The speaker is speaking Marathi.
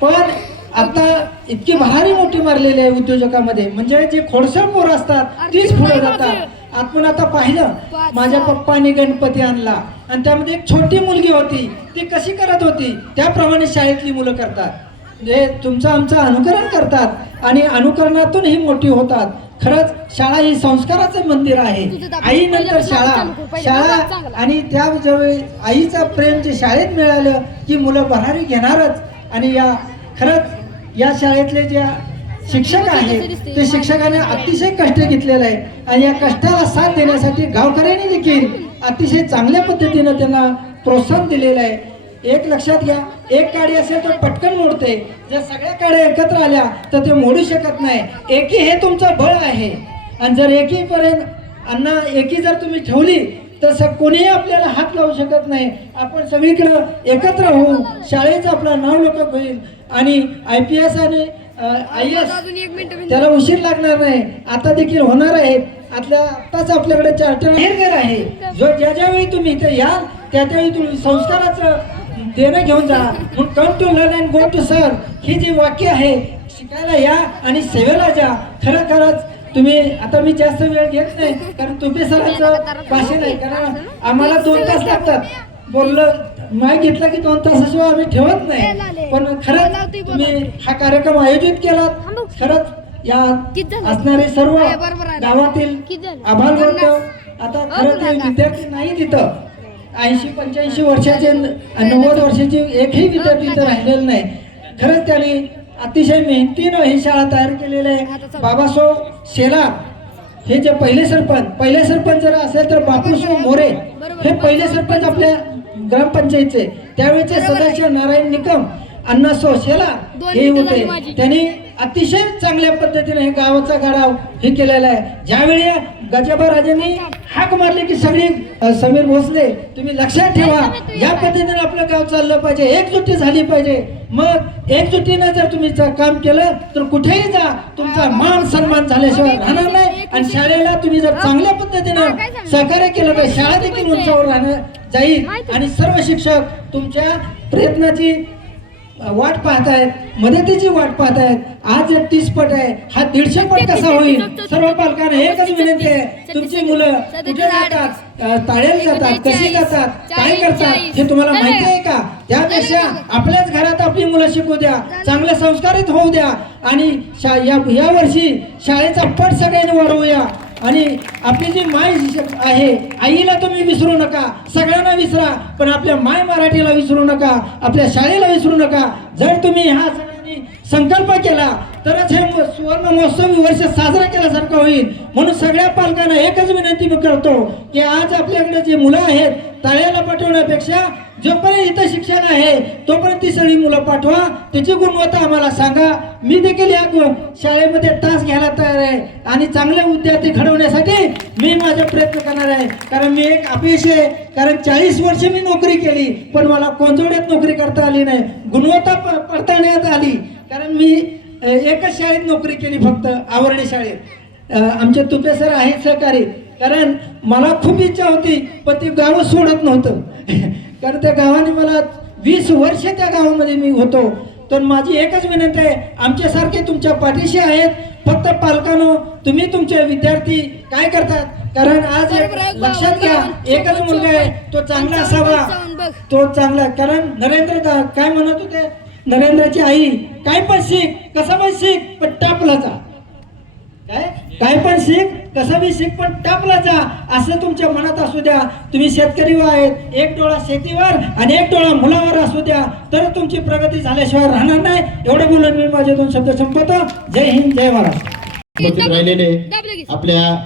पण आता इतकी भारी मोठी मारलेली आहे उद्योजकामध्ये. म्हणजे जे खोडसळ पोरं असतात तीच पुढे जातात. आपण आता पाहिलं माझ्या पप्पाने गणपती आणला. आणि त्यामध्ये एक छोटी मुलगी होती ती कशी करत होती? त्याप्रमाणे शाळेतली मुलं करतात. म्हणजे तुमचं आमचं अनुकरण करतात आणि अनुकरणातून ही मोठी होतात. खरंच शाळा ही संस्काराचं मंदिर आहे. आई नंतर शाळा. शाळा आणि त्या जवळ आईचं प्रेम जे शाळेत मिळालं की मुलं भरारी घेणारच. आणि या खरंच या शाळेतले जे शिक्षक आहेत ते शिक्षकाने अतिशय कष्ट घेतलेलं आहे आणि या कष्टाला साथ देण्यासाठी गावकऱ्यांनी देखील अतिशय चांगल्या पद्धतीनं त्यांना प्रोत्साहन दिलेलं आहे. एक लक्षात घ्या एक काडी असेल तर पटकन मोडते. जर सगळ्या काड्या एकत्र आल्या तर ते मोडू शकत नाही. एकी हे तुमचं बळ आहे. आणि जर एकीपर्यंत अण्णा एकी जर तुम्ही ठेवली तर स कोणीही आपल्याला हात लावू शकत नाही. आपण सगळीकडं एकत्र होऊ शाळेचं आपलं नाव लोक होईल आणि आय पी एस आणि आय एस मिनिट त्याला उशीर लागणार नाही. आता देखील होणार आहेत. आतल्या आताच आपल्याकडे चार्टर हेरगर आहे. जो ज्या ज्यावेळी तुम्ही इथे याल त्या त्यावेळी तुम्ही संस्काराचं देणं घेऊन जा. मग come to learn and go to sir ही जी वाक्य आहे शिकायला या आणि सेवेला जा. खरं खरंच तुम्ही आता मी जास्त वेळ घेत नाही कारण तुपे सरांचं भाषण आहे कारण आम्हाला दोन तास लागतात. बोललं माय घेतला की दोन तासाशिवाय आम्ही ठेवत नाही. पण खरंच तुम्ही हा कार्यक्रम आयोजित केला खरंच या असणारे सर्व गावातील आभार मानतो. आता खरं ते विद्यार्थी नाही तिथं. ऐंशी पंच्याऐंशी वर्षाचे न- नव्वद वर्षाचे एकही विद्यार्थी इथं राहिलेले नाही. खरंच त्यांनी अतिशय मेहनतीनं ही शाळा तयार केलेली आहे. बाबासो शेलार हे जे पहिले सरपंच पहिले सरपंच जर असेल तर बापूसो मोरे हे पहिले सरपंच आपल्या ग्रामपंचायतचे त्यावेळेचे सदस्य नारायण निकम अण्णासो शेलार हे होते. त्यांनी अतिशय चांगल्या पद्धतीने हे गावाचा गाडाव हे केलेला आहे. ज्यावेळी गजाबाराजांनी हाक मारली की सगळी समीर भोसले तुम्ही लक्षात ठेवा. या पद्धतीने आपलं गाव चाललं पाहिजे. एकजुटी झाली पाहिजे. मग एकजुटीनं जर तुम्ही काम केलं तर कुठेही जा. तुमचा मान सन्मान झाल्याशिवाय राहणार नाही. आणि शाळेला तुम्ही जर चांगल्या पद्धतीनं सहकार्य केलं तर शाळा देखील उंचावर राहणं जाईल. आणि सर्व शिक्षक तुमच्या प्रयत्नाची वाट पाहतायत मदतीची वाट पाहतायत आज जे तीस पट आहे. हा दीडशे पट कसा होईल? सर्व पालकांना एकच विनंती आहे. तुमची मुलं कुठे जातात? अ, ताळ्याला जातात? कशी जातात काय करतात? हे तुम्हाला माहिती आहे का? त्यापेक्षा आपल्याच घरात आपली मुलं शिकू द्या. चांगले संस्कारित होऊ द्या. आणि या वर्षी शाळेचा पट सगळ्यांनी वाढवूया. आणि आपली जी माय आहे आईला तुम्ही विसरू नका सगळ्यांना विसरा पण आपल्या माय मराठीला विसरू नका आपल्या शाळेला विसरू नका. जर तुम्ही हा सगळ्यांनी संकल्प केला तरच हे म- सुवर्ण महोत्सवी वर्ष साजरा केल्यासारखं होईल. म्हणून सगळ्या पालकांना एकच विनंती मी करतो की आज आपल्याकडे जे मुलं आहेत तळ्याला पाठवण्यापेक्षा जोपर्यंत इथं शिक्षण आहे तोपर्यंत ती सगळी मुलं पाठवा. त्याची गुणवत्ता आम्हाला सांगा. मी देखील या शाळेमध्ये तास घ्यायला तयार आहे आणि चांगले विद्यार्थी घडवण्यासाठी मी माझा प्रयत्न करणार आहे. कारण मी एक अपयश आहे. कारण चाळीस वर्ष मी नोकरी केली पण मला कोंजोड्यात नोकरी करता आली नाही. गुणवत्ता प- पडताळण्यात आली. कारण मी एकच शाळेत नोकरी केली फक्त आवरणी शाळेत. आमचे तुपे सर आहेत सहकारी. कारण मला खूप इच्छा होती पण ते गावं सोडत नव्हतं. कारण त्या गावाने मला वीस वर्ष त्या गावामध्ये मी होतो. तर माझी एकच विनंती आहे आमच्यासारखे तुमच्या पाठीशी आहेत. फक्त पालकांनो तुम्ही तुमचे विद्यार्थी काय करतात? कारण आज एक लक्षात घ्या एकच मुलगा आहे तो चांगला असावा. तो चांगला कारण नरेंद्र काय म्हणत होते? नरेंद्रची आई काय पण शिक कसा पण शिक पण टापला जा. काय? काय पण शिक कसं बी शिक पण टापला जा. असं तुमच्या मनात असू द्या. तुम्ही शेतकरी आहेत. एक डोळा शेतीवर आणि एक डोळा मुलावर असू द्या. तर तुमची प्रगती झाल्याशिवाय राहणार नाही. एवढं बोलून मी माझे दोन शब्द संपवतो. जय हिंद जय महाराष्ट्र. राहिलेले. आपल्या